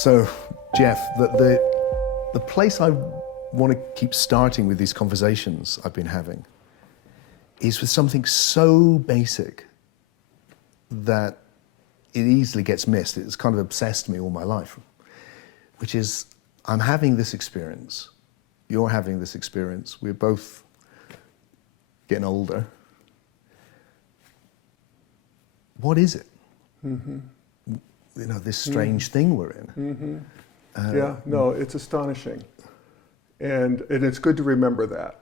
So, Jeff, the place I want to keep starting with these conversations I've been having is with something so basic that it easily gets missed. It's kind of obsessed me all my life, which is I'm having this experience. You're having this experience. We're both getting older. What is it? Mm-hmm. You know, this strange thing we're in. Mm-hmm. It's astonishing. And it's good to remember that,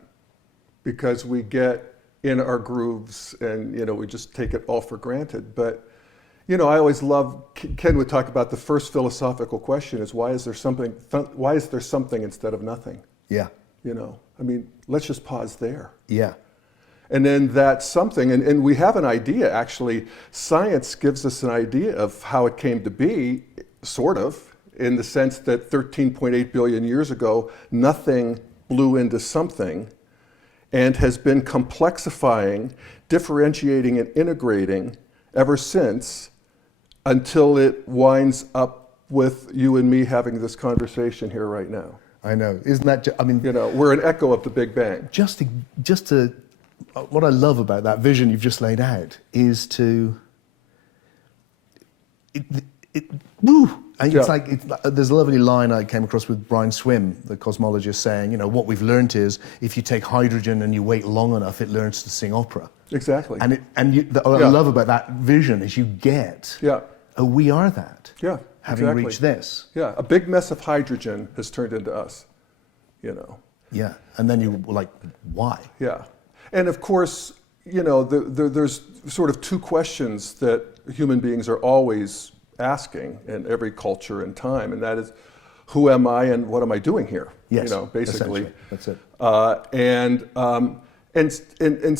because we get in our grooves and, we just take it all for granted. But, I always love, Ken would talk about the first philosophical question is why is there something instead of nothing? Yeah. Let's just pause there. Yeah. And then that's something, and we have an idea, actually. Science gives us an idea of how it came to be, sort of, in the sense that 13.8 billion years ago, nothing blew into something and has been complexifying, differentiating, and integrating ever since, until it winds up with you and me having this conversation here right now. I know. Isn't that, we're an echo of the Big Bang. Just to what I love about that vision you've just laid out is it's like there's a lovely line I came across with Brian Swim, the cosmologist, saying, what we've learned is if you take hydrogen and you wait long enough, it learns to sing opera. Exactly. What I love about that vision is you get, we are that. Yeah. Having reached this. Yeah. A big mess of hydrogen has turned into us. Yeah. And then you're like, why? Yeah. And of course, there's sort of two questions that human beings are always asking in every culture and time, and that is, who am I and what am I doing here? Yes, basically. That's it. And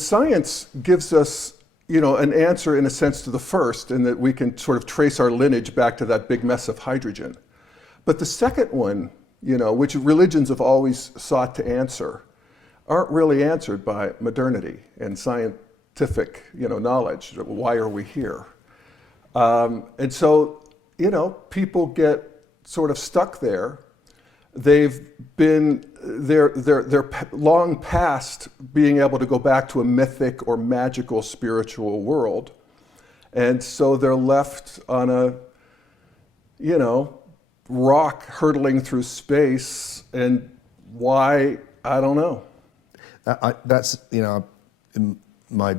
science gives us, an answer in a sense to the first, in that we can sort of trace our lineage back to that big mess of hydrogen. But the second one, which religions have always sought to answer, aren't really answered by modernity and scientific, knowledge. Why are we here? And so, people get sort of stuck there. They're long past being able to go back to a mythic or magical spiritual world. And so they're left on a, rock hurtling through space. And why, I don't know. That's, in my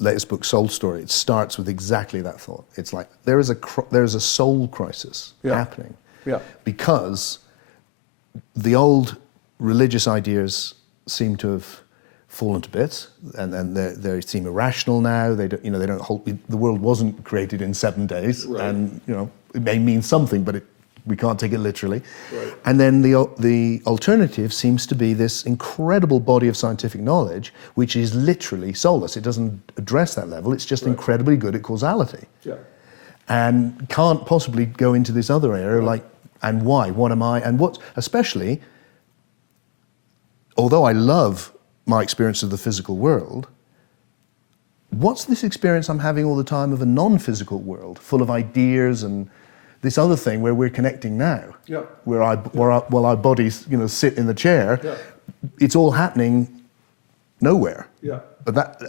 latest book, Soul Story, it starts with exactly that thought. It's like there is a soul crisis happening because the old religious ideas seem to have fallen to bits, and they seem irrational now. They don't hold. The world wasn't created in 7 days, right. And it may mean something, but we can't take it literally. Right. And then the alternative seems to be this incredible body of scientific knowledge, which is literally soulless. It doesn't address that level. It's just incredibly good at causality. Yeah. And can't possibly go into this other area, like, and why? What am I? And what, especially, although I love my experience of the physical world, what's this experience I'm having all the time of a non-physical world, full of ideas and this other thing where we're connecting now, where our bodies, sit in the chair, it's all happening nowhere. Yeah. But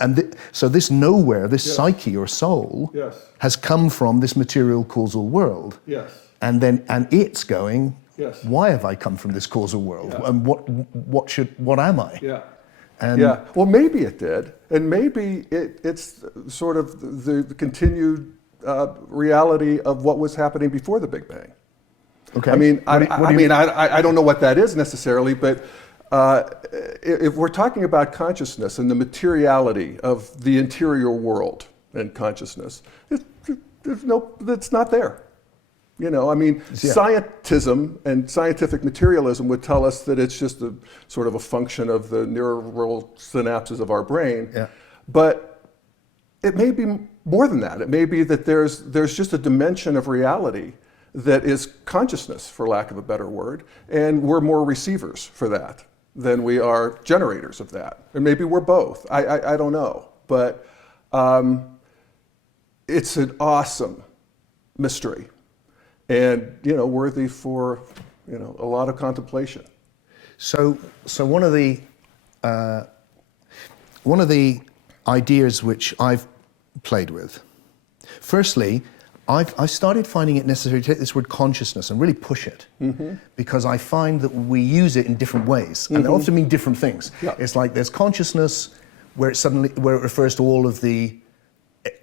so this nowhere, this psyche or soul, has come from this material causal world. Yes. And it's going, why have I come from this causal world? Yeah. And what am I? Yeah. Well, maybe it did, and maybe it's sort of the continued reality of what was happening before the Big Bang. Okay. I don't know what that is necessarily, but if we're talking about consciousness and the materiality of the interior world and consciousness, it's not there. Scientism and scientific materialism would tell us that it's just a sort of a function of the neural synapses of our brain. Yeah. But it may be more than that. It may be that there's just a dimension of reality that is consciousness, for lack of a better word, and we're more receivers for that than we are generators of that. And maybe we're both. I don't know. But it's an awesome mystery. and worthy for a lot of contemplation. So one of the ideas which I've played with, firstly, I started finding it necessary to take this word consciousness and really push it, because I find that we use it in different ways, and they often mean different things. Yeah. It's like there's consciousness where it refers to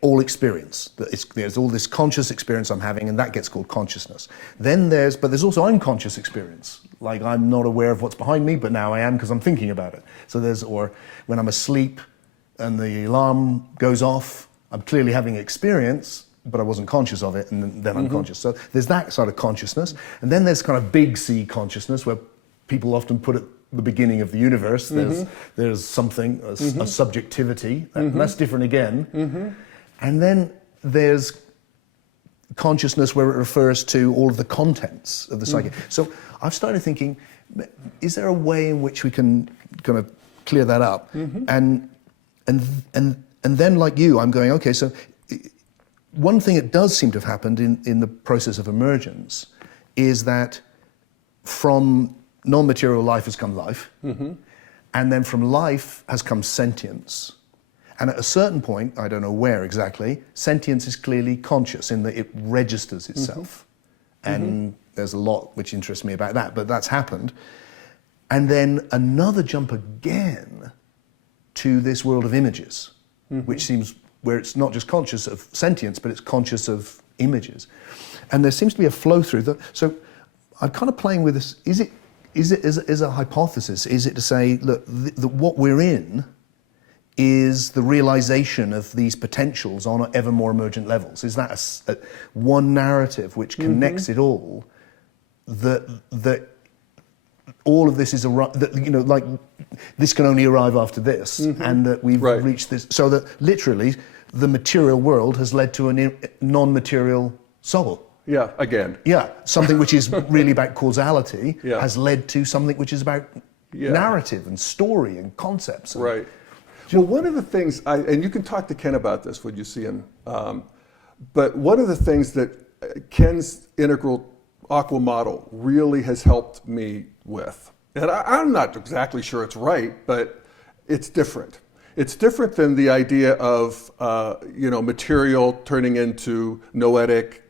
all experience. There's all this conscious experience I'm having, and that gets called consciousness. But there's also unconscious experience. Like I'm not aware of what's behind me, but now I am because I'm thinking about it. Or when I'm asleep and the alarm goes off, I'm clearly having an experience, but I wasn't conscious of it, and then I'm conscious. So there's that sort of consciousness. And then there's kind of big C consciousness, where people often put at the beginning of the universe, there's something, a subjectivity, and that's different again. And then there's consciousness where it refers to all of the contents of the psyche. So I've started thinking, is there a way in which we can kind of clear that up? And then, like you, I'm going, okay, so one thing that does seem to have happened in the process of emergence is that from non-material life has come life, and then from life has come sentience. And at a certain point, I don't know where exactly, sentience is clearly conscious in that it registers itself. And there's a lot which interests me about that, but that's happened. And then another jump again to this world of images, which seems where it's not just conscious of sentience, but it's conscious of images. And there seems to be a flow through. So I'm kind of playing with this. Is it a hypothesis? Is it to say, look, what we're in is the realization of these potentials on ever more emergent levels? Is that one narrative which connects it all? That all of this is like this can only arrive after this, and that we've reached this, so that literally the material world has led to a non-material soul. Yeah, again. Yeah, something which is really about causality has led to something which is about narrative and story and concepts. Right. Well, one of the things, and you can talk to Ken about this when you see him, but one of the things that Ken's integral aqua model really has helped me with, and I'm not exactly sure it's right, but it's different. It's different than the idea of material turning into noetic,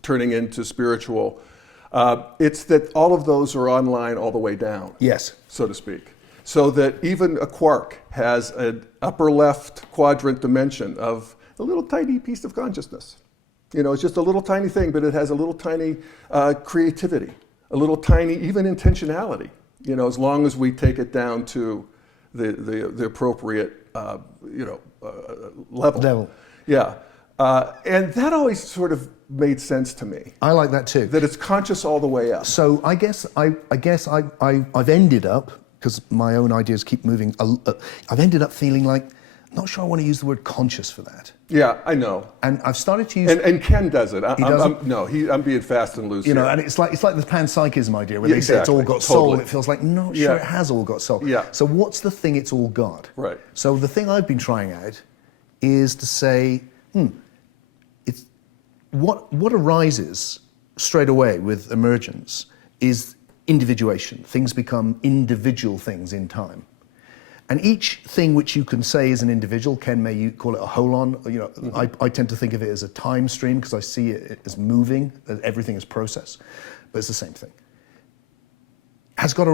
turning into spiritual. It's that all of those are online all the way down. Yes, so to speak. So that even a quark has an upper left quadrant dimension of a little tiny piece of consciousness. It's just a little tiny thing, but it has a little tiny creativity, a little tiny even intentionality. As long as we take it down to the appropriate level. Yeah. And that always sort of made sense to me. I like that too. That it's conscious all the way up. So I guess I've ended up, because my own ideas keep moving, I've ended up feeling like, not sure I want to use the word conscious for that. Yeah, I know. And I've started to use... And Ken does it. He doesn't? I'm being fast and loose here. And it's like the panpsychism idea, where they say it's all got soul. It feels like, not sure it has all got soul. Yeah. So what's the thing it's all got? Right. So the thing I've been trying out is to say, it's what arises straight away with emergence is individuation. Things become individual things in time. And each thing which you can say is an individual, Ken may you call it a holon, I tend to think of it as a time stream because I see it as moving, as everything is process, but it's the same thing. Has got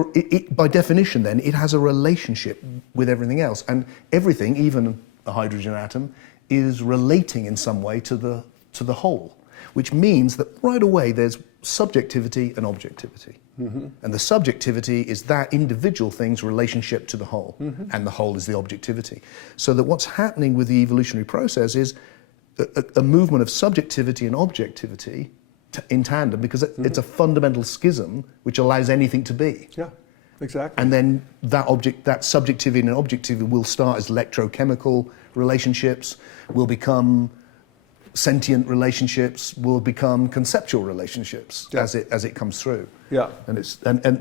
by definition then, it has a relationship with everything else, and everything, even a hydrogen atom, is relating in some way to the whole, which means that right away there's subjectivity and objectivity. And the subjectivity is that individual thing's relationship to the whole, and the whole is the objectivity. So that what's happening with the evolutionary process is a movement of subjectivity and objectivity in tandem, because it's a fundamental schism which allows anything to be. Yeah, exactly. And then that subjectivity and objectivity will start as electrochemical relationships, will become sentient relationships, will become conceptual relationships as it comes through. Yeah. And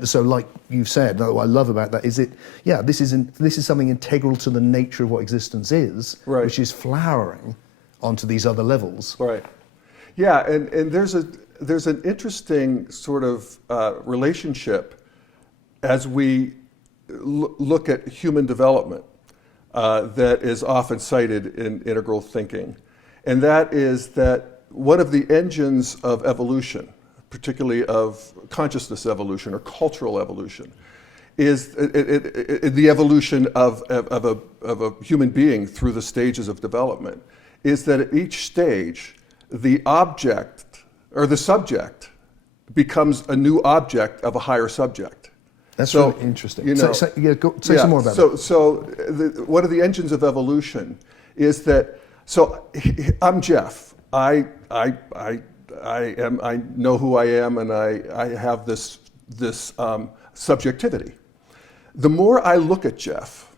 so, like you've said, what I love about that is this is something integral to the nature of what existence is, which is flowering onto these other levels. Right. Yeah, and there's there's an interesting sort of relationship as we look at human development that is often cited in integral thinking. And that is that one of the engines of evolution, particularly of consciousness evolution or cultural evolution, is the evolution of a human being through the stages of development, is that at each stage, the object or the subject becomes a new object of a higher subject. That's really interesting. Say some more about that. So one of the engines of evolution is that, so I'm Jeff. I know who I am, and I have this subjectivity. The more I look at Jeff,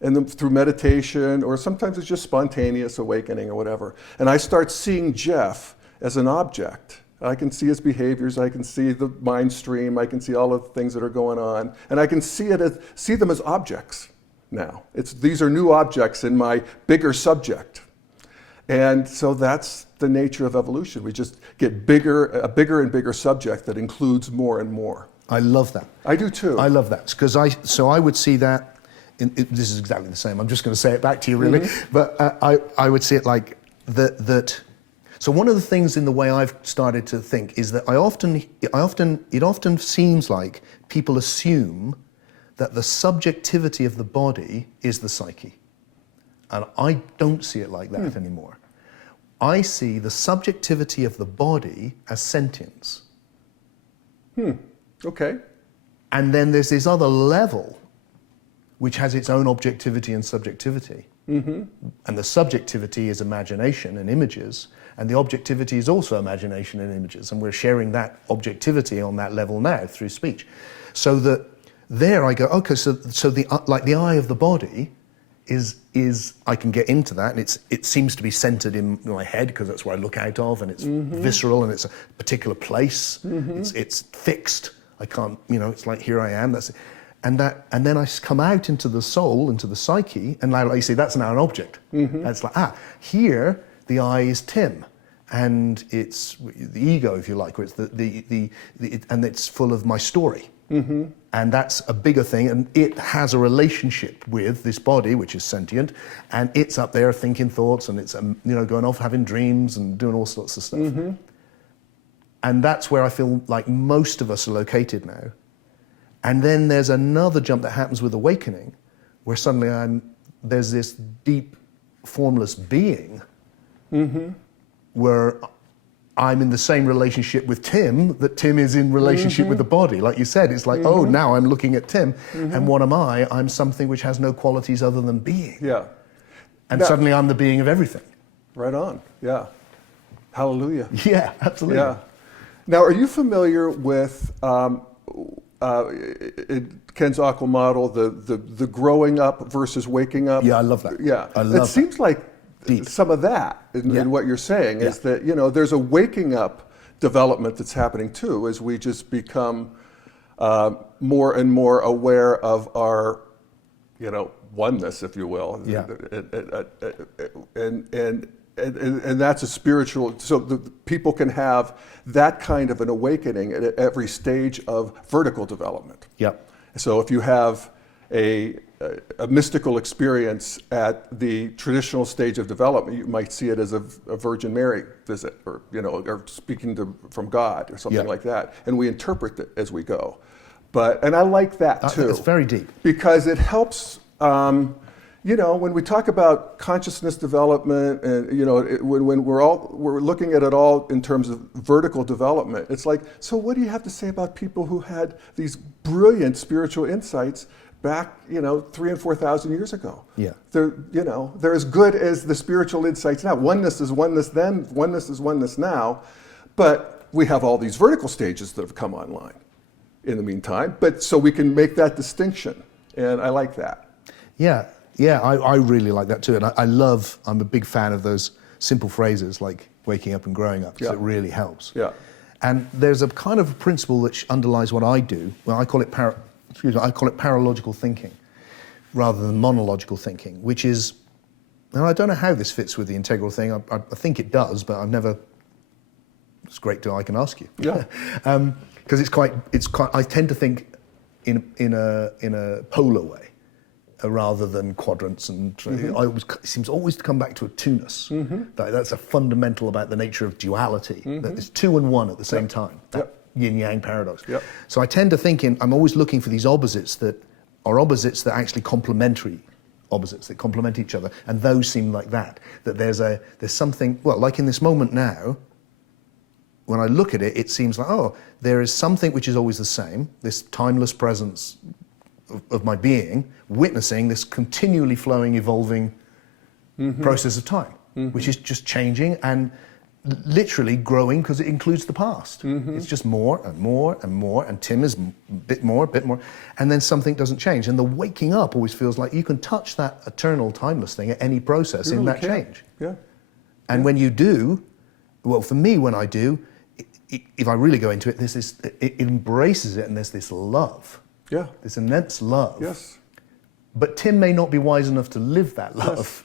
and then through meditation, or sometimes it's just spontaneous awakening or whatever, and I start seeing Jeff as an object. I can see his behaviors, I can see the mind stream, I can see all of the things that are going on, and I can see them as objects now. These are new objects in my bigger subject. And so that's the nature of evolution. We just get a bigger and bigger subject that includes more and more. I love that. I do too. I love that, because I would see that, this is exactly the same, I'm just going to say it back to you really, but I would see it like that. So one of the things in the way I've started to think is that it often seems like people assume that the subjectivity of the body is the psyche. And I don't see it like that anymore. I see the subjectivity of the body as sentience. Okay. And then there's this other level which has its own objectivity and subjectivity. And the subjectivity is imagination and images, and the objectivity is also imagination and images, and we're sharing that objectivity on that level now through speech. So that there I go, okay, so the eye of the body is I can get into that, and it seems to be centered in my head because that's where I look out of, and it's visceral, and it's a particular place. It's fixed. I can't, it's like here I am. That's it. And then I come out into the soul, into the psyche, and like you say, that's now an object. That's like, here the I is Tim, and it's the ego, if you like, where it's and it's full of my story. And that's a bigger thing, and it has a relationship with this body, which is sentient, and it's up there thinking thoughts, and it's going off having dreams and doing all sorts of stuff. And that's where I feel like most of us are located now. And then there's another jump that happens with awakening, where suddenly there's this deep, formless being, where I'm in the same relationship with Tim that Tim is in relationship with the body. Like you said, it's like, oh, now I'm looking at Tim, and what am I? I'm something which has no qualities other than being. Yeah. And suddenly I'm the being of everything. Right on, yeah. Hallelujah. Yeah, absolutely. Yeah. Now, are you familiar with Ken's aqua model, the growing up versus waking up? Yeah, I love that. Yeah, I love it seems like deep. Some of that in what you're saying is that there's a waking up development that's happening too, as we just become more and more aware of our oneness, if you will. Yeah. And that's a spiritual, so people can have that kind of an awakening at every stage of vertical development. Yep. So if you have a mystical experience at the traditional stage of development, you might see it as a Virgin Mary visit, or or speaking from God or something like that, and we interpret it as we go. And I like that too. It's very deep because it helps. When we talk about consciousness development, and when we're looking at it all in terms of vertical development, it's like, so what do you have to say about people who had these brilliant spiritual insights back, 3,000 and 4,000 years ago? Yeah. They're as good as the spiritual insights now. Oneness is oneness then, oneness is oneness now, but we have all these vertical stages that have come online in the meantime. But so we can make that distinction, and I like that. Yeah. Yeah, I really like that too, and I'm a big fan of those simple phrases like waking up and growing up, because it really helps. Yeah. And there's a kind of principle which underlies what I do. Well, I call it paralogical thinking, rather than monological thinking, which is, and I don't know how this fits with the integral thing. I think it does, but I've never it's great I can ask you. Yeah. Because it's quite. I tend to think in a polar way, rather than quadrants, and it seems always to come back to a two-ness. That's a fundamental about the nature of duality. That it's two and one at the same time. That yin-yang paradox. So I tend to think I'm always looking for these opposites that are opposites that are actually complementary opposites that complement each other, and those seem like that. That there's something, well, like in this moment now. When I look at it, it seems like, there is something which is always the same, this timeless presence of my being, witnessing this continually flowing, evolving process of time, which is just changing and literally growing because it includes the past. It's just more and more and more, and Tim is a bit more, and then something doesn't change. And the waking up always feels like you can touch that eternal, timeless thing at any process in that change. And when you do, well, for me, when I do, if I really go into it, it embraces it, and there's this love. This immense love. But Tim may not be wise enough to live that love.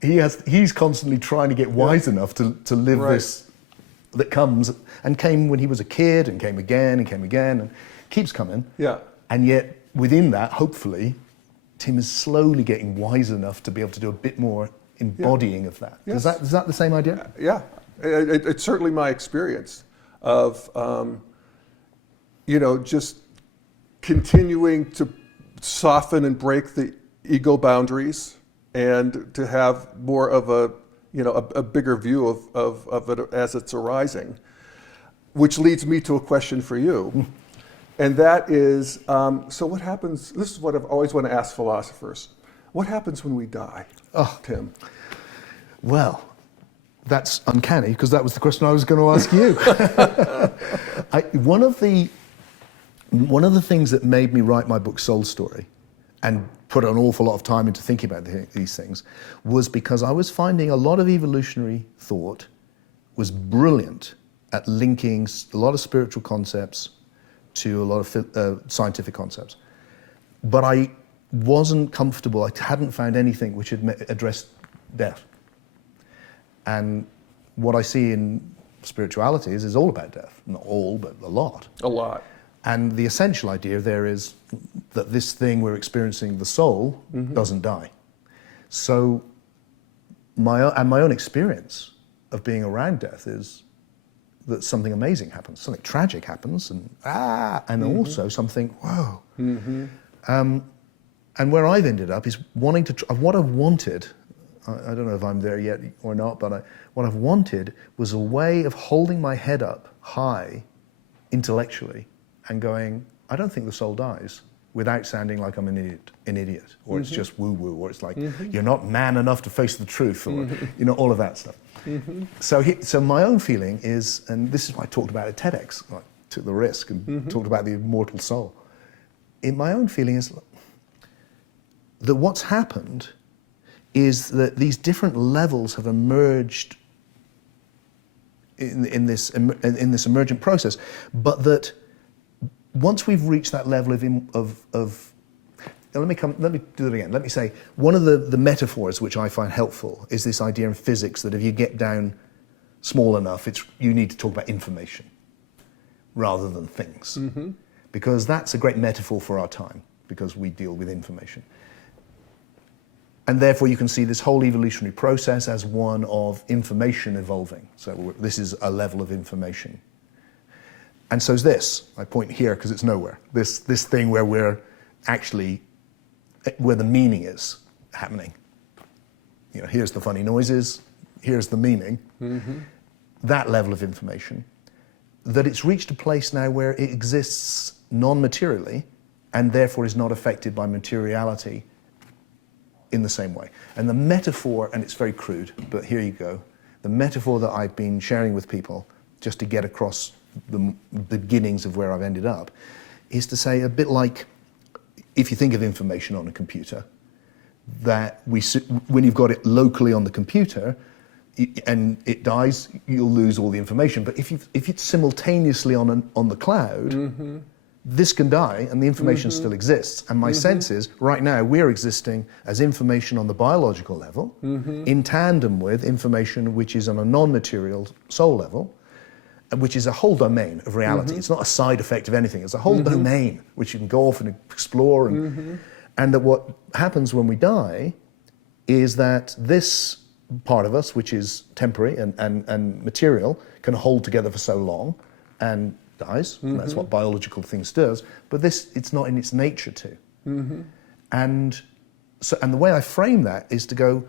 He's constantly trying to get wise enough to live this that comes and came when he was a kid and came again and keeps coming. And yet within that, hopefully, Tim is slowly getting wise enough to be able to do a bit more embodying of that. Is that the same idea? It's certainly my experience of, just continuing to soften and break the ego boundaries and to have more of a bigger view of it as it's arising, which leads me to a question for you. And that is, so what happens, this is what I've always want to ask philosophers, what happens when we die, Tim? Well, that's uncanny, because that was the question I was going to ask you. One of the things that made me write my book Soul Story and put an awful lot of time into thinking about these things was because I was finding a lot of evolutionary thought was brilliant at linking a lot of spiritual concepts to a lot of scientific concepts. But I wasn't comfortable, I hadn't found anything which had addressed death. And what I see in spirituality is all about death. Not all, but a lot. A lot. And the essential idea there is that this thing we're experiencing, the soul, doesn't die. So my own experience of being around death is that something amazing happens, something tragic happens, and also something, whoa. And where I've ended up is wanting to, what I've wanted, I don't know if I'm there yet or not, but what I've wanted was a way of holding my head up high intellectually and going, I don't think the soul dies, without sounding like I'm an idiot, or it's just woo-woo, or it's like, you're not man enough to face the truth, or all of that stuff. So my own feeling is, and this is what I talked about at TEDx, I took the risk and talked about the immortal soul. My own feeling is that what's happened is that these different levels have emerged in this emergent process, but that once we've reached that level of let me do it again. Let me say, one of the metaphors which I find helpful is this idea in physics that if you get down small enough, you need to talk about information rather than things. Because that's a great metaphor for our time, because we deal with information. And therefore you can see this whole evolutionary process as one of information evolving. So this is a level of information. And so is this. I point here because it's nowhere. This thing where we're actually, where the meaning is happening. Here's the funny noises, here's the meaning. That level of information. That it's reached a place now where it exists non-materially and therefore is not affected by materiality in the same way. And the metaphor, and it's very crude, but here you go, the metaphor that I've been sharing with people just to get across the beginnings of where I've ended up, is to say a bit like, if you think of information on a computer, that when you've got it locally on the computer and it dies, you'll lose all the information. But if it's simultaneously on the cloud, this can die and the information still exists. And my sense is, right now, we're existing as information on the biological level, in tandem with information which is on a non-material soul level. which is a whole domain of reality. It's not a side effect of anything. It's a whole domain which you can go off and explore. And that what happens when we die is that this part of us, which is temporary and material, can hold together for so long and dies. That's what biological things does. But it's not in its nature to. And the way I frame that is to go,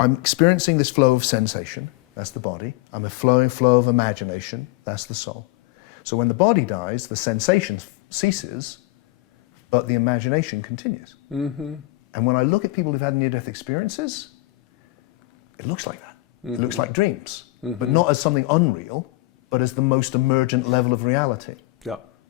I'm experiencing this flow of sensation, that's the body. I'm a flowing flow of imagination, that's the soul. So when the body dies, the sensation ceases, but the imagination continues. And when I look at people who've had near-death experiences, it looks like that. It looks like dreams, but not as something unreal, but as the most emergent level of reality.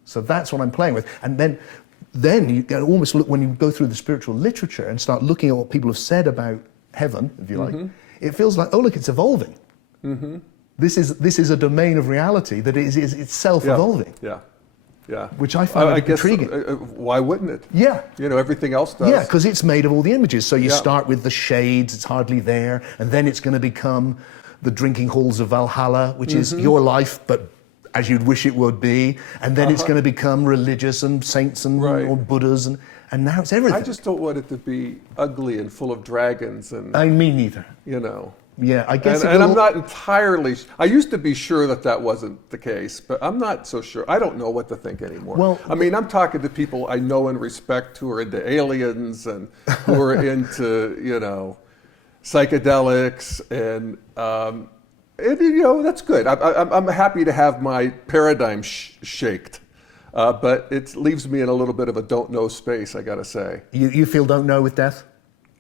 So that's what I'm playing with. And then you can almost look, when you go through the spiritual literature and start looking at what people have said about heaven, if you like, it feels like, oh look, it's evolving. This is a domain of reality that is itself evolving. Which I find intriguing. Why wouldn't it? Yeah. You know, everything else does. Yeah, because it's made of all the images. So you start with the shades, it's hardly there, and then it's going to become the drinking halls of Valhalla, which is your life, but as you'd wish it would be, and then it's going to become religious and saints and or Buddhas, and now it's everything. I just don't want it to be ugly and full of dragons and. I mean, neither. You know. Yeah, I guess. And I'm not entirely. I used to be sure that wasn't the case, but I'm not so sure. I don't know what to think anymore. Well, I mean, I'm talking to people I know and respect who are into aliens and who are into psychedelics and you know, that's good. I'm happy to have my paradigm shaked, but it leaves me in a little bit of a don't know space. I got to say. You feel don't know with death?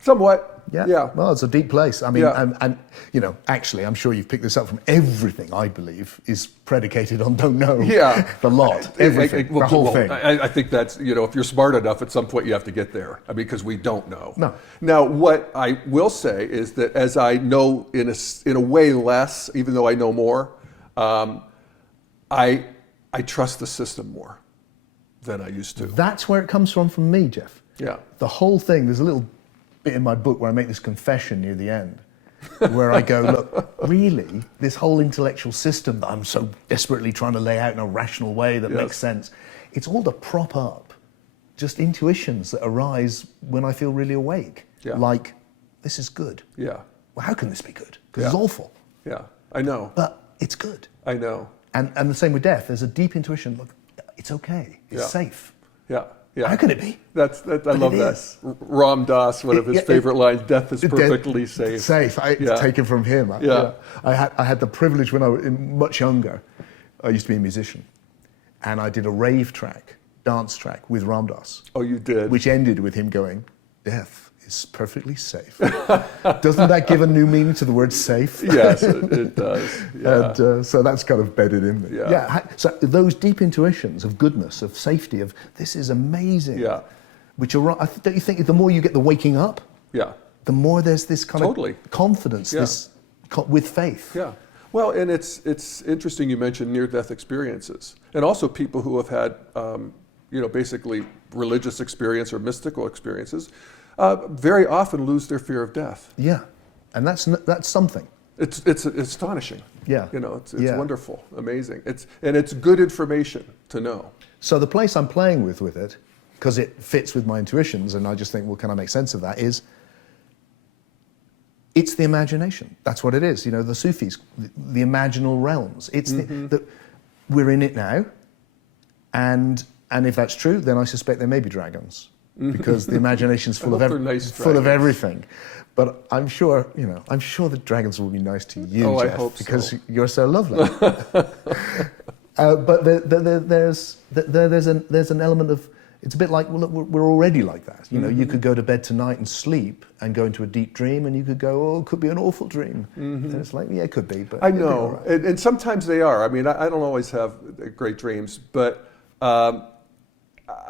Somewhat. Yeah. Well, it's a deep place. I mean, and you know, actually, I'm sure you've picked this up from everything I believe is predicated on don't know. Yeah. The lot. Everything. The whole thing. I think that's, you know, if you're smart enough, at some point you have to get there. I mean, because we don't know. No. Now, what I will say is that as I know in a way less, even though I know more, I trust the system more than I used to. That's where it comes from me, Jeff. Yeah. The whole thing, there's a little bit in my book where I make this confession near the end, where I go, look, really, this whole intellectual system that I'm so desperately trying to lay out in a rational way that makes sense, it's all to prop up just intuitions that arise when I feel really awake. Like, this is good. Well, how can this be good? Because it's awful. I know. But it's good. I know. And the same with death. There's a deep intuition, look, it's okay. It's safe. How can it be? I love that. Ram Dass, one of his favorite lines, death is perfectly safe. Safe, taken from him. I had the privilege when I was much younger, I used to be a musician, and I did a rave track, dance track with Ram Dass. Oh, you did? Which ended with him going, death is perfectly safe. Doesn't that give a new meaning to the word safe? Yes, it does. And so that's kind of bedded in me. So those deep intuitions of goodness, of safety, of this is amazing. Which are, don't you think the more you get the waking up, the more there's this kind of confidence, this with faith. Well, and it's interesting you mentioned near-death experiences, and also people who have had, basically religious experience or mystical experiences. Very often lose their fear of death. And that's something. It's astonishing. You know, it's wonderful, amazing. It's good information to know. So the place I'm playing with it, because it fits with my intuitions, and I just think, well, can I make sense of that? Is it's the imagination. That's what it is. You know, the Sufis, the imaginal realms. It's we're in it now, and if that's true, then I suspect there may be dragons. Because the imagination's full of everything, but I'm sure the dragons will be nice to you, Jeff, I hope because so. You're so lovely. But there's an element of, it's a bit like, well, look, we're already like that. You know, you could go to bed tonight and sleep and go into a deep dream, and you could go, oh, it could be an awful dream. And it's like, yeah, it could be, but I know, and sometimes they are. I mean, I don't always have great dreams, but.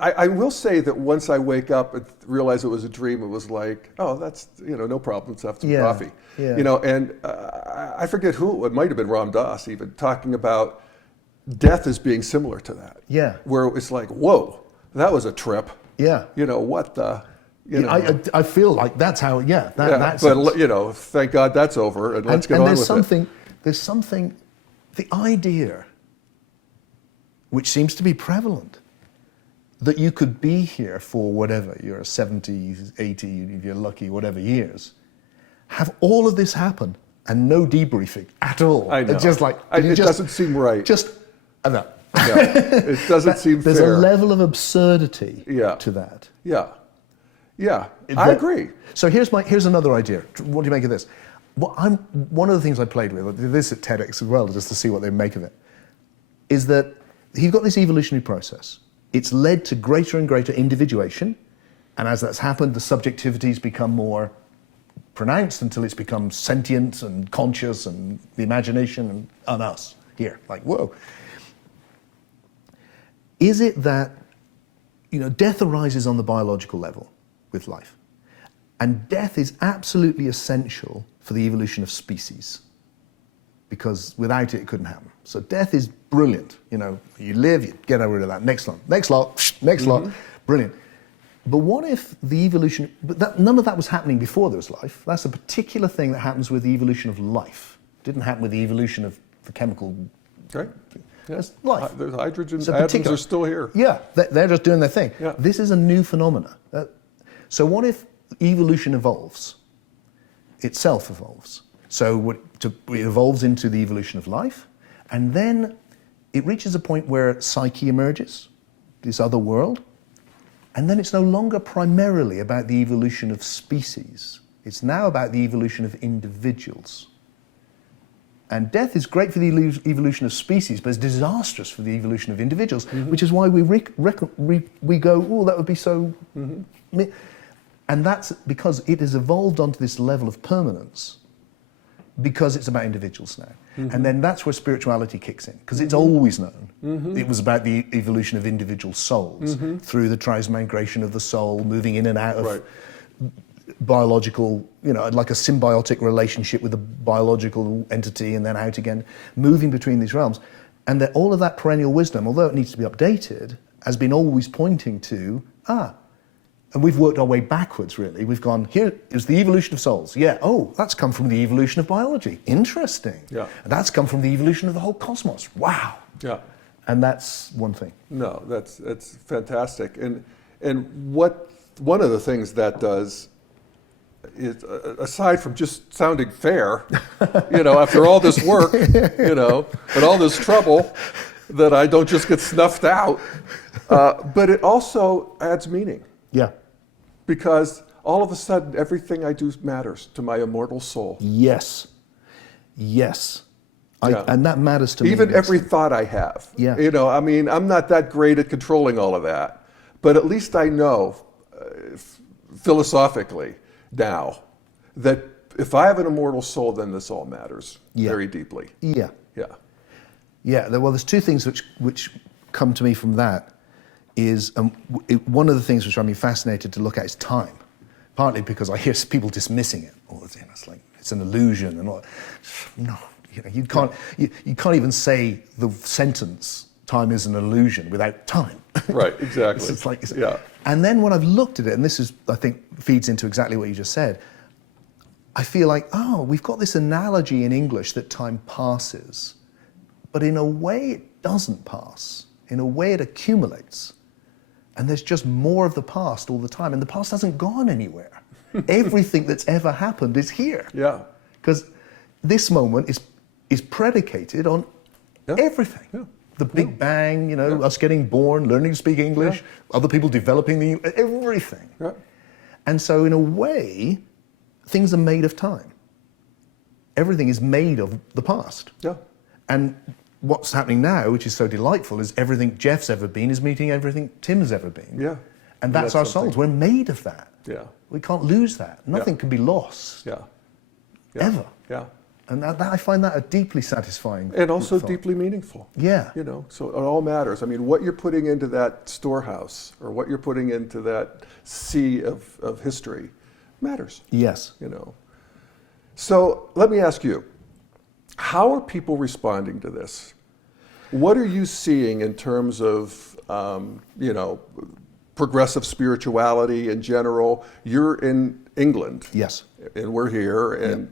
I will say that once I wake up and realize it was a dream, it was like, oh, that's, no problem, let's have some coffee. And I forget who, it might have been Ram Dass even, talking about death as being similar to that. Where it's like, whoa, that was a trip. What the, You know. I feel like that's how, that's but you know, thank God that's over, and let's get on with it. There's something, the idea, which seems to be prevalent, that you could be here for whatever, you're 70, 80, if you're lucky, whatever years, have all of this happen and no debriefing at all. I know. It's just like, it doesn't seem right. No. It doesn't seem There's fair. a level of absurdity to that. Yeah, I agree. So here's another idea. What do you make of this? One of the things I played with, I did this at TEDx as well, just to see what they make of it, is that you've got this evolutionary process. It's led to greater and greater individuation, and as that's happened, the subjectivities become more pronounced until it's become sentient and conscious, and the imagination and us here, like, whoa. Is it that, death arises on the biological level with life, and death is absolutely essential for the evolution of species, because without it, it couldn't happen. So death is brilliant. You live, you get rid of that. Next lot, brilliant. But what if the evolution, none of that was happening before there was life. That's a particular thing that happens with the evolution of life. It didn't happen with the evolution of the chemical. Okay. That's life. There's hydrogen atoms are still here. Yeah, they're just doing their thing. Yeah. This is a new phenomena. So what if evolution evolves? Itself evolves. So it evolves into the evolution of life, and then it reaches a point where psyche emerges, this other world, and then it's no longer primarily about the evolution of species. It's now about the evolution of individuals. And death is great for the evolution of species, but it's disastrous for the evolution of individuals, which is why we go, oh, that would be so... And that's because it has evolved onto this level of permanence, because it's about individuals now. And then that's where spirituality kicks in, because it's always known. It was about the evolution of individual souls, through the transmigration of the soul, moving in and out of biological, like a symbiotic relationship with a biological entity, and then out again, moving between these realms. And that all of that perennial wisdom, although it needs to be updated, has been always pointing to, and we've worked our way backwards, really. We've gone, here is the evolution of souls. Yeah, that's come from the evolution of biology. Interesting. Yeah. And that's come from the evolution of the whole cosmos. Wow. Yeah. And that's one thing. No, that's fantastic. And one of the things that does is, aside from just sounding fair, after all this work, and all this trouble, that I don't just get snuffed out, but it also adds meaning. Yeah. Because all of a sudden, everything I do matters to my immortal soul. Yes. And that matters to me. Even every thought I have. Yeah. I'm not that great at controlling all of that, but at least I know, philosophically now, that if I have an immortal soul, then this all matters very deeply. Yeah. Well, there's two things which come to me from that. Is one of the things which I'm fascinated to look at is time, partly because I hear people dismissing it. It's like it's an illusion, and all. No, you can't even say the sentence "time is an illusion" without time. Right, exactly. It's like, and then when I've looked at it, and this is, I think, feeds into exactly what you just said. I feel like, we've got this analogy in English that time passes, but in a way it doesn't pass. In a way it accumulates. And there's just more of the past all the time. And the past hasn't gone anywhere. Everything that's ever happened is here. Yeah. Because this moment is predicated on everything. Yeah. The Big Bang, us getting born, learning to speak English, other people developing everything. Yeah. And so in a way, things are made of time. Everything is made of the past. Yeah. And what's happening now, which is so delightful, is everything Jeff's ever been is meeting everything Tim's ever been. Yeah. And that's our souls. We're made of that. Yeah. We can't lose that. Nothing can be lost. Yeah. Ever. Yeah. And I find that a deeply satisfying and also thought. Deeply meaningful. Yeah. So it all matters. I mean, what you're putting into that storehouse or what you're putting into that sea of history matters. Yes. So let me ask you, how are people responding to this? What are you seeing in terms of, progressive spirituality in general. You're in England. Yes. And we're here, and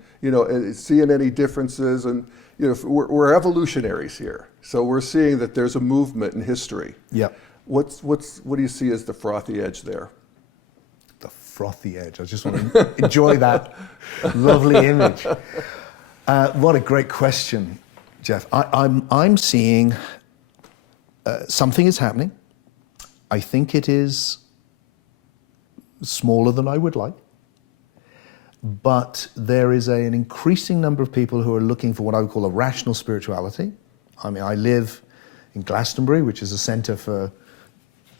seeing any differences, and we're evolutionaries here. So we're seeing that there's a movement in history. Yeah. What do you see as the frothy edge there? The frothy edge. I just want to enjoy that lovely image. What a great question, Jeff. I'm seeing something is happening. I think it is smaller than I would like. But there is an increasing number of people who are looking for what I would call a rational spirituality. I mean, I live in Glastonbury, which is a center for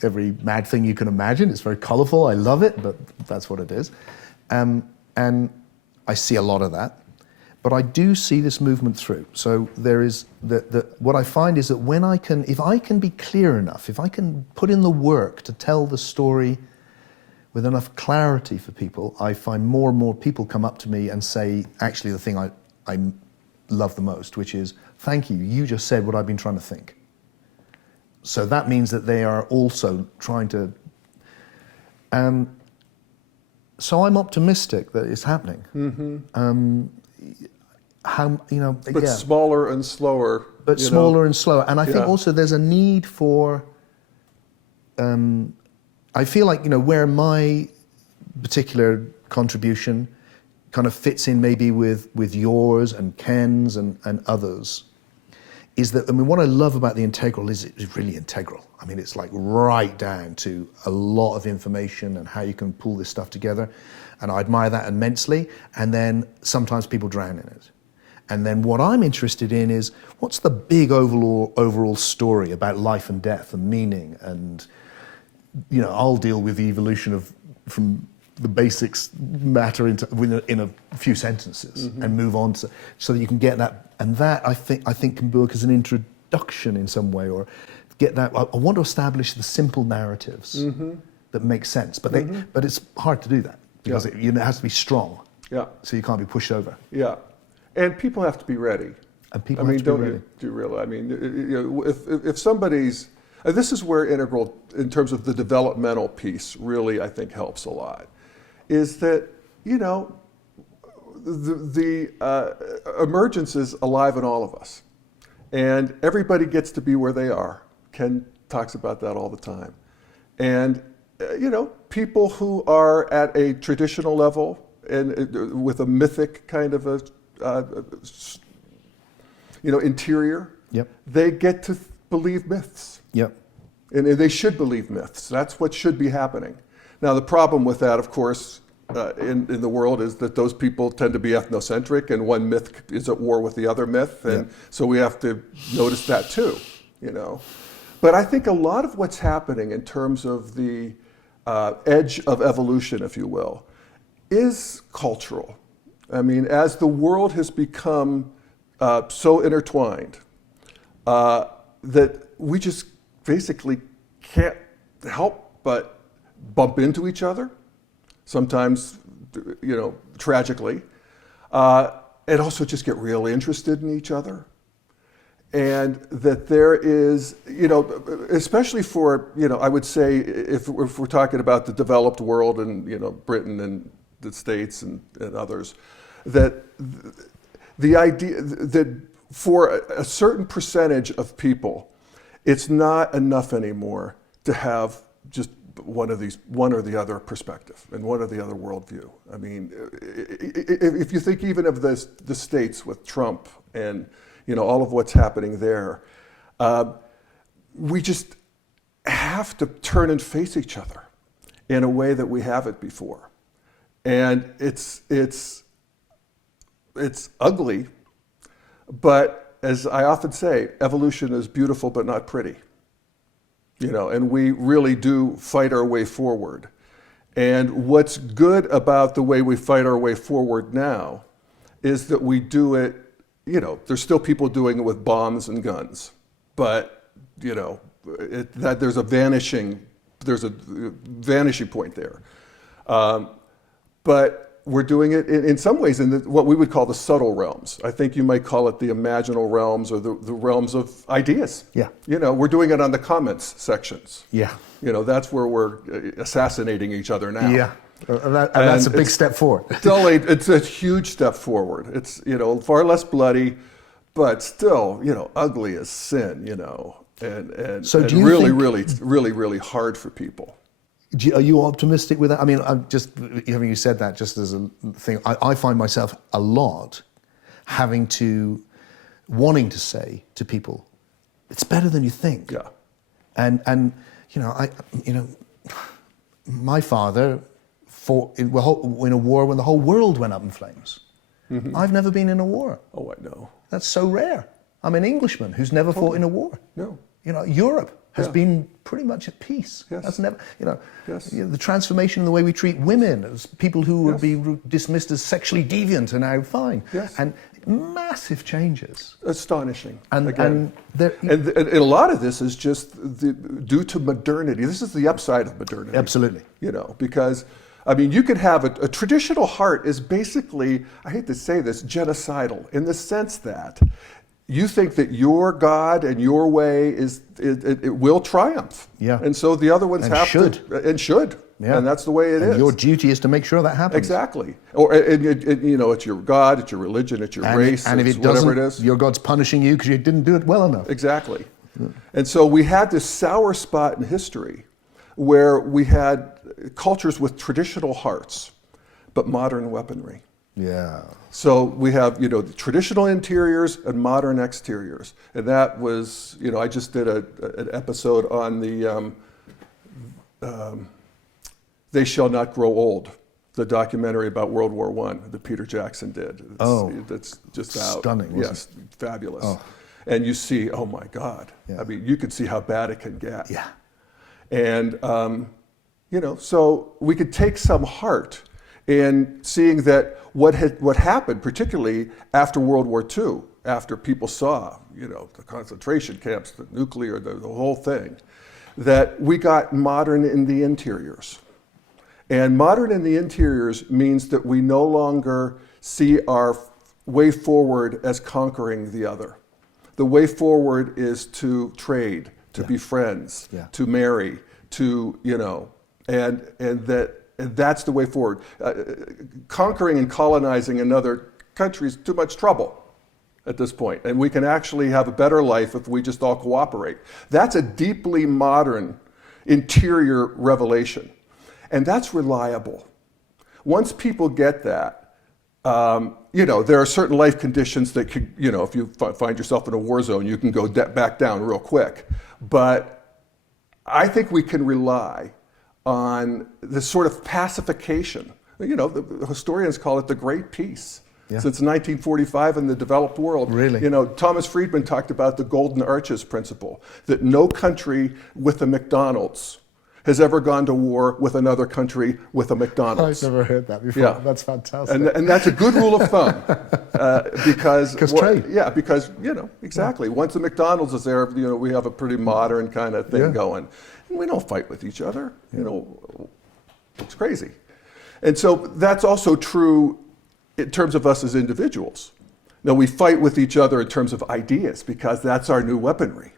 every mad thing you can imagine. It's very colorful. I love it, but that's what it is. And I see a lot of that. But I do see this movement through. So there is what I find is that if I can be clear enough, if I can put in the work to tell the story with enough clarity for people, I find more and more people come up to me and say, actually, the thing I love the most, which is, thank you, you just said what I've been trying to think. So that means that they are also trying to... so I'm optimistic that it's happening. Mm-hmm. But smaller and slower. But smaller and slower. And I think also there's a need for... I feel like, where my particular contribution kind of fits in maybe with yours and Ken's and others, is that, what I love about the Integral is it's really integral. I mean, it's like right down to a lot of information and how you can pull this stuff together. And I admire that immensely. And then sometimes people drown in it. And then what I'm interested in is, what's the big overall story about life and death and meaning? And I'll deal with the evolution from the basics matter in a few sentences, mm-hmm. and move on so that you can get that. And that I think can work as an introduction in some way, or get that. I want to establish the simple narratives, mm-hmm. that make sense, but mm-hmm. but it's hard to do that because it has to be strong. Yeah. So you can't be pushed over. Yeah, and people have to be ready. And people have to be ready. Do you really? I mean, if somebody's... this is where Integral, in terms of the developmental piece, really, I think, helps a lot. Is that, the emergence is alive in all of us. And everybody gets to be where they are. Ken talks about that all the time. And, people who are at a traditional level and with a mythic kind of interior, yep. They get to believe myths. Yep. And they should believe myths. That's what should be happening. Now, the problem with that, of course, in the world is that those people tend to be ethnocentric, and one myth is at war with the other myth. And so we have to notice that too, But I think a lot of what's happening in terms of the edge of evolution, if you will, is cultural. I mean, as the world has become so intertwined, that we just basically can't help but bump into each other, sometimes, tragically, and also just get really interested in each other. And that there is, especially for, I would say, if we're talking about the developed world and, Britain and the States and others, that the idea that for a certain percentage of people, it's not enough anymore to have just one or the other perspective and one or the other worldview. I mean, if you think even of the States with Trump and all of what's happening there, we just have to turn and face each other in a way that we haven't before, and it's ugly. But as I often say, evolution is beautiful but not pretty. And we really do fight our way forward. And what's good about the way we fight our way forward now is that we do it, there's still people doing it with bombs and guns, but there's a vanishing point there. But we're doing it in some ways in what we would call the subtle realms. I think you might call it the imaginal realms or the realms of ideas. Yeah. We're doing it on the comments sections. Yeah. That's where we're assassinating each other now. Yeah. And that's a big step forward. It's a huge step forward. It's, far less bloody, but still, ugly as sin, and so do and you really, think, really, really, really hard for people. Are you optimistic with that? I mean, I'm just having you said that just as a thing. I find myself a lot wanting to say to people, it's better than you think. Yeah. And my father fought in a war when the whole world went up in flames. Mm-hmm. I've never been in a war. Oh, I know. That's so rare. I'm an Englishman who's never fought in a war. No. Europe has been pretty much at peace. Yes. Has never, Yes. The transformation in the way we treat women, as people who would be dismissed as sexually deviant are now fine. Yes. And massive changes. Astonishing. And a lot of this is just due to modernity. This is the upside of modernity. Absolutely. Because you could have a traditional heart is basically, I hate to say this, genocidal in the sense that you think that your God and your way it will triumph. Yeah. And so the other ones should. Yeah. And that's the way it is. Your duty is to make sure that happens. Exactly. Or it's your God, it's your religion, it's your race, and if it's it doesn't, whatever it is. Your God's punishing you because you didn't do it well enough. Exactly. Yeah. And so we had this sour spot in history where we had cultures with traditional hearts, but modern weaponry. Yeah. So we have, the traditional interiors and modern exteriors. And that was, I just did an episode on the They Shall Not Grow Old, the documentary about World War I that Peter Jackson did. That's just out. Stunning, yes, fabulous. Oh. And you see, oh my God. Yeah. You can see how bad it can get. Yeah. And, so we could take some heart in seeing that what happened, particularly after World War II, after people saw, the concentration camps, the nuclear, the whole thing, that we got modern in the interiors. And modern in the interiors means that we no longer see our way forward as conquering the other. The way forward is to trade, to be friends, to marry, to, and that's the way forward. Conquering and colonizing another country is too much trouble at this point, and we can actually have a better life if we just all cooperate. That's a deeply modern interior revelation, and that's reliable. Once people get that, there are certain life conditions that could, if you find yourself in a war zone, you can go back down real quick. But I think we can rely on this sort of pacification. The historians call it the Great Peace. Yeah. Since 1945 in the developed world. Really? Thomas Friedman talked about the Golden Arches principle, that no country with a McDonald's has ever gone to war with another country with a McDonald's. I've never heard that before. Yeah. That's fantastic. And that's a good rule of thumb. Because trade. Yeah, because, exactly. Yeah. Once the McDonald's is there, we have a pretty modern kind of thing going. And we don't fight with each other. It's crazy. And so that's also true in terms of us as individuals. Now, we fight with each other in terms of ideas because that's our new weaponry.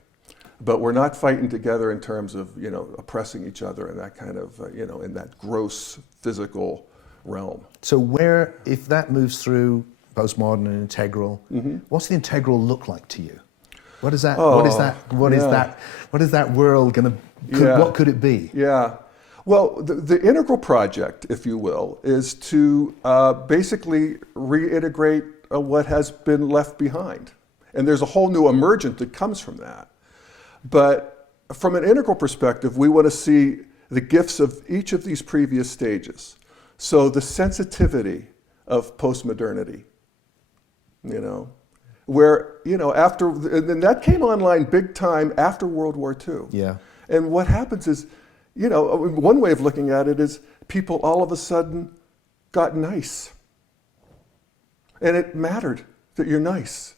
But we're not fighting together in terms of, oppressing each other and that kind of, in that gross physical realm. So if that moves through postmodern and integral, what's the integral look like to you? What is that? What is that world going to? What could it be? Yeah. Well, the integral project, if you will, is to basically reintegrate what has been left behind, and there's a whole new emergent that comes from that. But from an integral perspective, we want to see the gifts of each of these previous stages. So the sensitivity of postmodernity, where, after, and that came online big time after World War II. Yeah. And what happens is, one way of looking at it is people all of a sudden got nice. And it mattered that you're nice.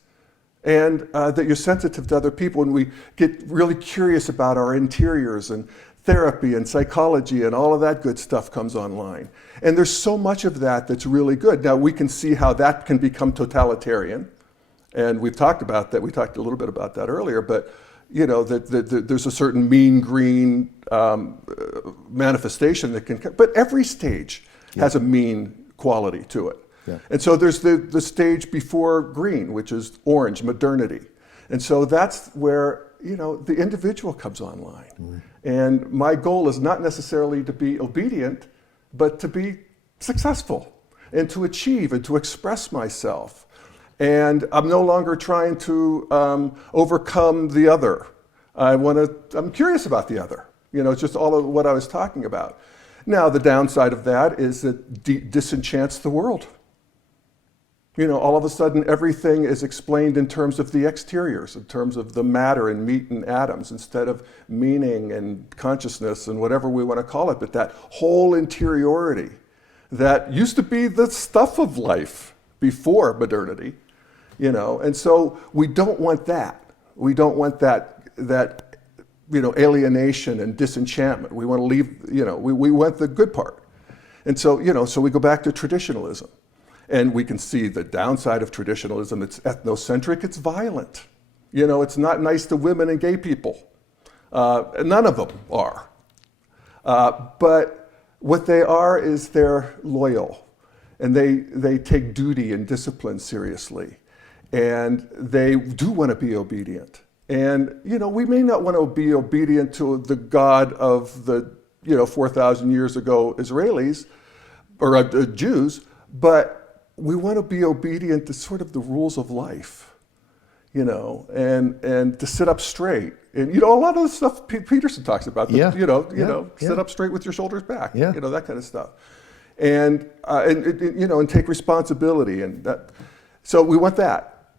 And that you're sensitive to other people, and we get really curious about our interiors and therapy and psychology and all of that good stuff comes online. And there's so much of that that's really good. Now we can see how that can become totalitarian. And we've talked about that. We talked a little bit about that earlier, but that there's a certain mean green manifestation that can, but every stage has a mean quality to it. Yeah. And so there's the stage before green, which is orange, modernity. And so that's where, the individual comes online. Mm. And my goal is not necessarily to be obedient, but to be successful and to achieve and to express myself. And I'm no longer trying to overcome the other. I'm curious about the other. It's just all of what I was talking about. Now, the downside of that is it disenchants the world. All of a sudden, everything is explained in terms of the exteriors, in terms of the matter and meat and atoms, instead of meaning and consciousness and whatever we want to call it. But that whole interiority that used to be the stuff of life before modernity, and so we don't want that. We don't want that alienation and disenchantment. We want to leave, we want the good part. And so, so we go back to traditionalism. And we can see the downside of traditionalism. It's ethnocentric, it's violent. It's not nice to women and gay people. None of them are. But what they are is they're loyal. And they take duty and discipline seriously. And they do want to be obedient. And, we may not want to be obedient to the God of the, 4,000 years ago Israelis or Jews, but we want to be obedient to sort of the rules of life, and to sit up straight. And, a lot of the stuff Peterson talks about, sit up straight with your shoulders back, that kind of stuff. And take responsibility. And that. So we want that.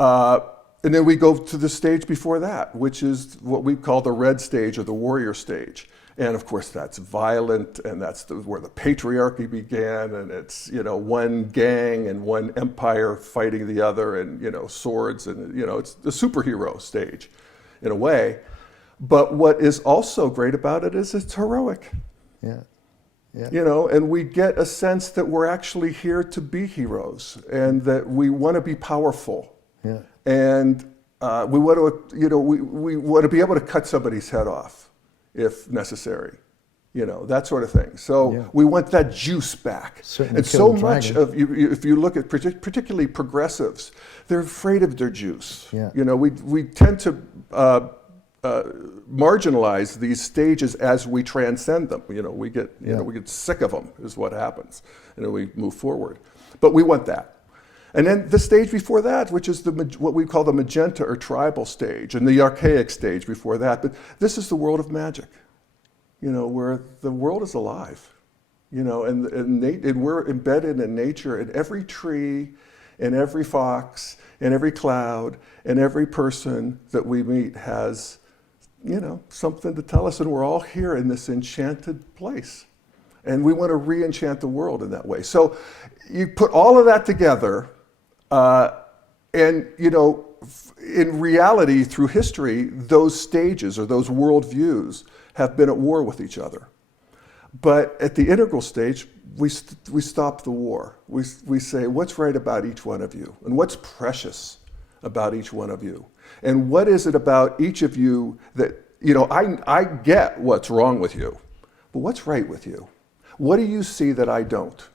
And then we go to the stage before that, which is what we call the red stage or the warrior stage. And of course, that's violent, and that's where the patriarchy began, and it's, one gang and one empire fighting the other, and, swords, and, it's the superhero stage in a way. But what is also great about it is it's heroic. Yeah. Yeah. And we get a sense that we're actually here to be heroes, and that we want to be powerful. Yeah. And we want to, we want to be able to cut somebody's head off if necessary, that sort of thing. So we want that juice back. Certainly. And so much of, if you look at particularly progressives, they're afraid of their juice. Yeah. We tend to marginalize these stages as we transcend them. We get sick of them is what happens, and then we move forward. But we want that. And then the stage before that, which is what we call the magenta or tribal stage, and the archaic stage before that. But this is the world of magic, where the world is alive, and we're embedded in nature, in every tree, in every fox, in every cloud, and every person that we meet has, something to tell us, and we're all here in this enchanted place. And we want to re-enchant the world in that way. So you put all of that together, and, in reality, through history, those stages or those worldviews have been at war with each other. But at the integral stage, we stop the war. We say, what's right about each one of you? And what's precious about each one of you? And what is it about each of you that, I get what's wrong with you, but what's right with you? What do you see that I don't?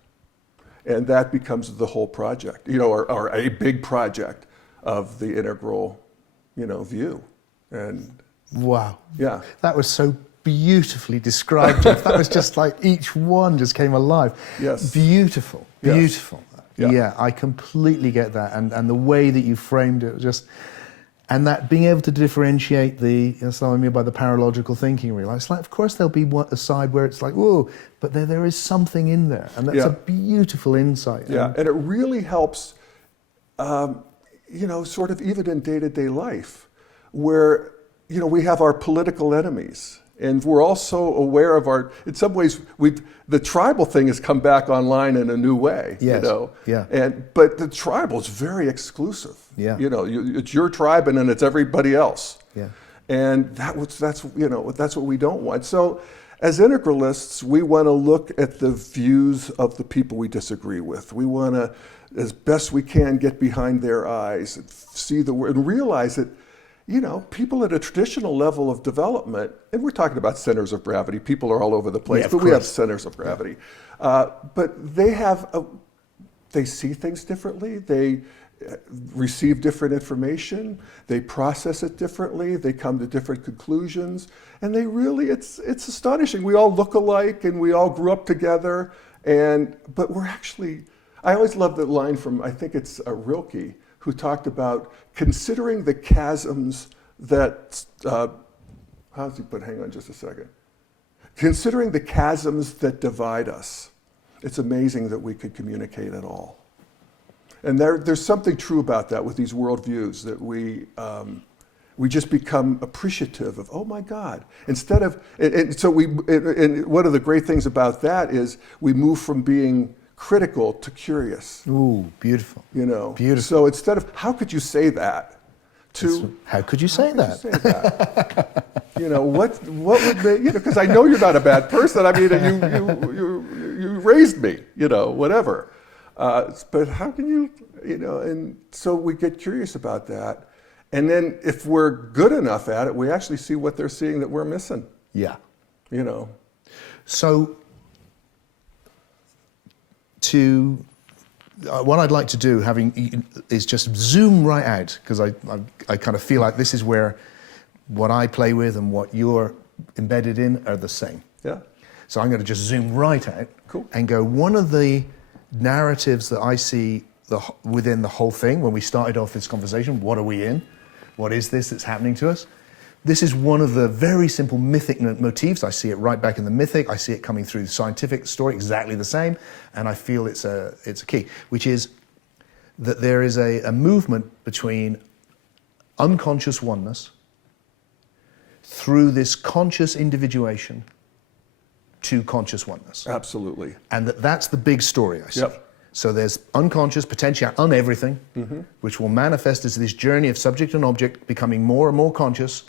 And that becomes the whole project, or a big project of the integral, view. And wow. Yeah. That was so beautifully described, Jeff. That was just like each one just came alive. Yes. Beautiful. Beautiful. Yes. Yeah, I completely get that. And the way that you framed it, just, and that being able to differentiate that's what I mean by the paralogical thinking, really. It's like, of course, there'll be a side where it's like, whoa, but there is something in there. And that's a beautiful insight. Yeah, and it really helps, sort of even in day-to-day life, where, we have our political enemies. And we're also aware of in some ways, the tribal thing has come back online in a new way, yes. Yeah. But the tribal is very exclusive. Yeah. It's your tribe and then it's everybody else. Yeah. And that's what we don't want. So as integralists, we want to look at the views of the people we disagree with. We want to, as best we can, get behind their eyes and see the world and realize that, people at a traditional level of development, and we're talking about centers of gravity. People are all over the place, but we have centers of gravity. But they see things differently. They receive different information, they process it differently, they come to different conclusions, and it's astonishing. We all look alike and we all grew up together, but we're actually, I always love that line from, I think it's Rilke, who talked about considering the chasms that, how does he put, hang on just a second. Considering the chasms that divide us, it's amazing that we could communicate at all. And there's something true about that with these worldviews, that we just become appreciative of, oh my God. Instead of, and one of the great things about that is we move from being critical to curious. Ooh, beautiful. Beautiful. So instead of, how could you say that? How could you say that? What would they, because I know you're not a bad person. I mean, you raised me, whatever. But how can you, and so we get curious about that. And then if we're good enough at it, we actually see what they're seeing that we're missing. Yeah. So what I'd like to do is just zoom right out, because I kind of feel like this is where what I play with and what you're embedded in are the same. Yeah. So I'm going to just zoom right out. Cool. And go, one of the narratives that I see within the whole thing, when we started off this conversation, what are we in? What is this that's happening to us? This is one of the very simple mythic motifs. I see it right back in the mythic. I see it coming through the scientific story, exactly the same. And I feel it's a key, which is that there is a movement between unconscious oneness through this conscious individuation to conscious oneness. Absolutely. And that's the big story, I see. Yep. So there's unconscious potential on everything, which will manifest as this journey of subject and object becoming more and more conscious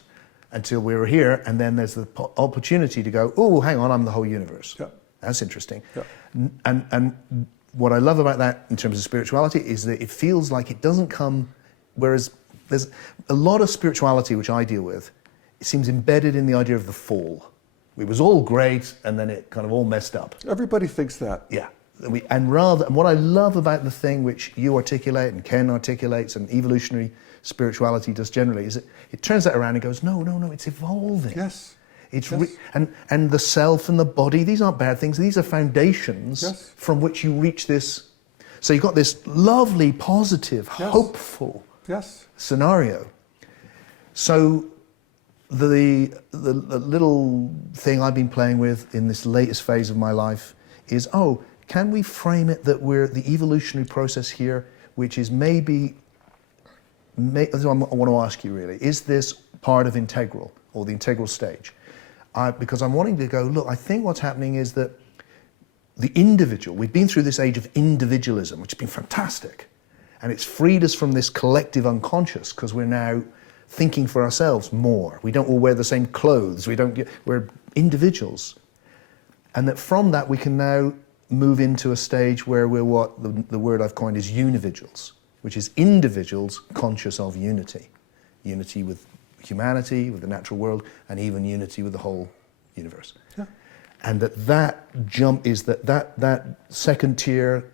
until we're here, and then there's the opportunity to go, oh, hang on, I'm the whole universe. Yep. That's interesting. Yep. And what I love about that in terms of spirituality is that it feels like it doesn't come, whereas there's a lot of spirituality which I deal with, it seems embedded in the idea of the fall. It was all great, and then it kind of all messed up. Everybody thinks that. Yeah. And what I love about the thing which you articulate and Ken articulates and evolutionary spirituality does generally is it turns that around and goes, no, it's evolving. Yes. It's and the self and the body, these aren't bad things. These are foundations from which you reach this. So you've got this lovely, positive, hopeful scenario. So the little thing I've been playing with in this latest phase of my life is, can we frame it that we're the evolutionary process here, which is maybe I want to ask you really, is this part of integral or the integral stage? Because I'm wanting to go, look, I think what's happening is that the individual, we've been through this age of individualism, which has been fantastic. And it's freed us from this collective unconscious because we're now thinking for ourselves more. We don't all wear the same clothes. We're individuals. And that from that we can now move into a stage where we're what the word I've coined is unividuals, which is individuals conscious of unity. Unity with humanity, with the natural world, and even unity with the whole universe. Yeah. And that jump is that second tier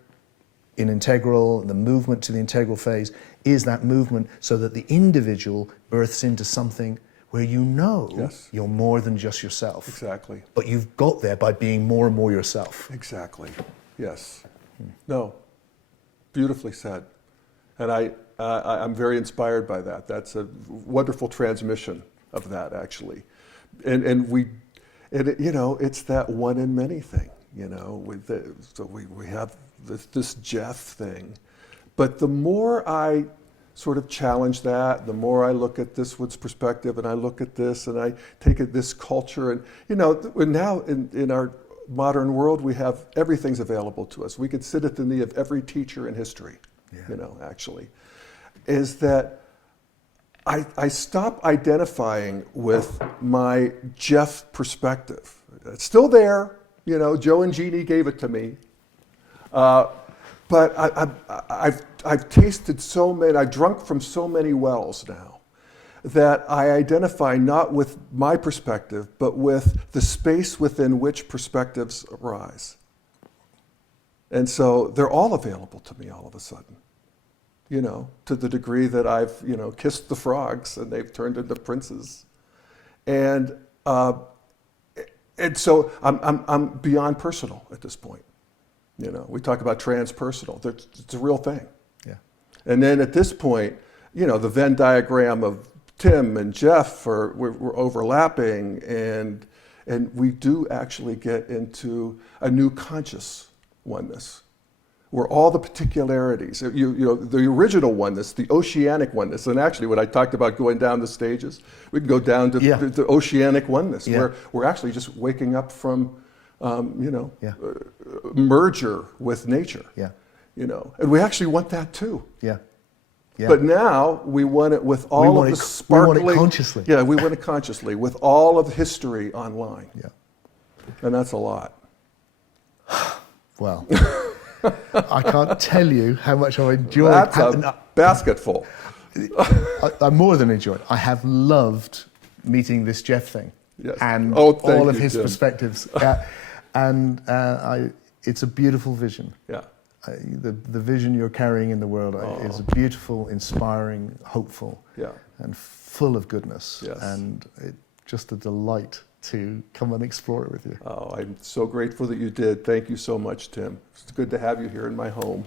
in integral, the movement to the integral phase, is that movement so that the individual births into something where you're more than just yourself. Exactly. But you've got there by being more and more yourself. Exactly. Yes. No. Beautifully said. And I'm very inspired by that. That's a wonderful transmission of that, actually. It's that one in many thing, so we have this Jeff thing. But the more I sort of challenge that, the more I look at this one's perspective, and I look at this, and I take it this culture, and now in our modern world, we have everything's available to us. We could sit at the knee of every teacher in history, actually. Is that I stop identifying with my Jeff perspective. It's still there, you know. Joe and Jeannie gave it to me, but I've tasted so many. I've drunk from so many wells now that I identify not with my perspective, but with the space within which perspectives arise. And so they're all available to me all of a sudden, you know, to the degree that I've, you know, kissed the frogs and they've turned into princes. And so I'm beyond personal at this point. You know, we talk about transpersonal. It's a real thing. Yeah. And then at this point, you know, the Venn diagram of Tim and Jeff we're overlapping, and we do actually get into a new conscious oneness, where all the particularities, you know, the original oneness, the oceanic oneness, and actually when I talked about going down the stages, we can go down to the oceanic oneness, where we're actually just waking up from, you know, merger with nature, you know, and we actually want that too. Yeah. Yeah. But now we want it with all of the sparkling. We want it consciously. Yeah, we want it consciously with all of the history online. Yeah. And that's a lot. Well, I can't tell you how much I enjoyed. That's a basketful. I more than enjoyed. I have loved meeting this Jeff thing, and all of his Tim. perspectives. And it's a beautiful vision. Yeah. The vision you're carrying in the world is beautiful, inspiring, hopeful, and full of goodness. Yes. And it's just a delight to come and explore it with you. Oh, I'm so grateful that you did. Thank you so much, Tim. It's good to have you here in my home.